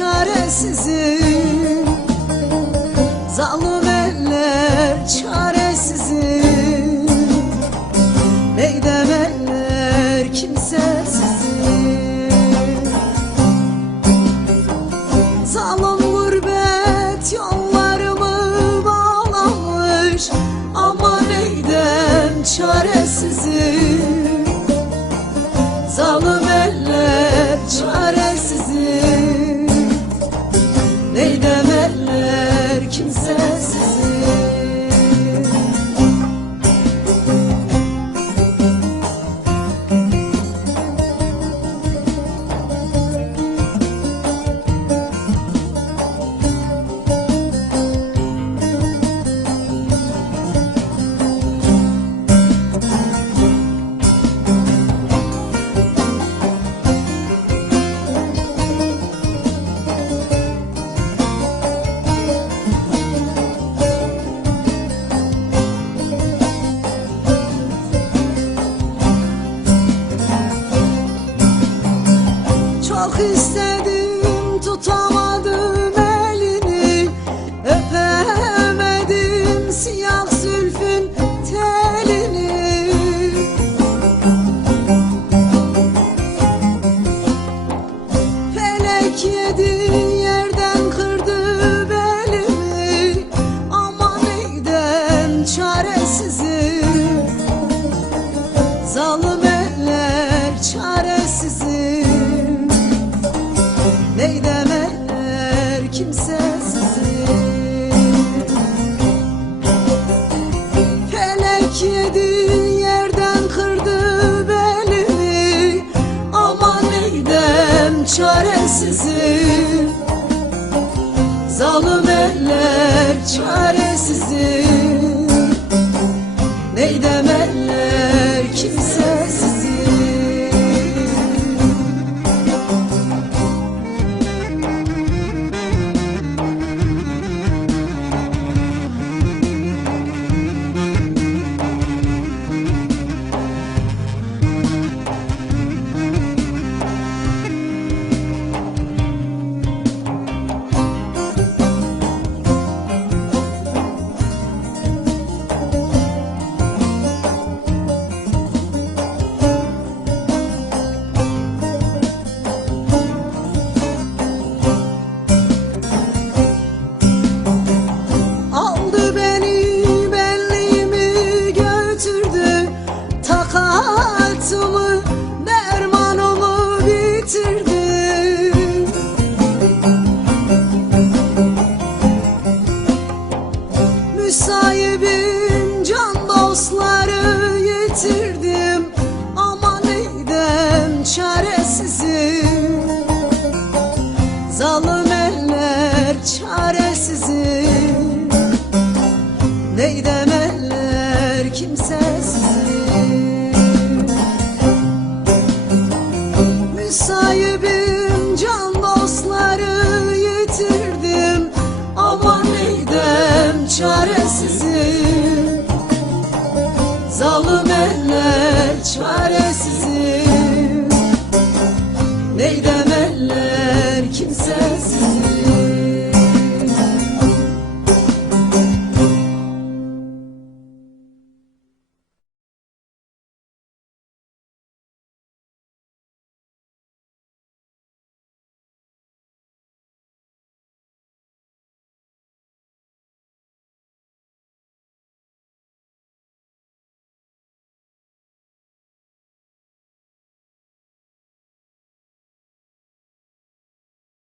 çaresizim. kız sevdi çaresizim. Zalim eller çaresizim. Ney demeler kimsesizim çaresizim. Ne demeller kimsesizim? Müsayibim can dostları yitirdim. Aman neydem çaresizim? Zalim eller çaresizim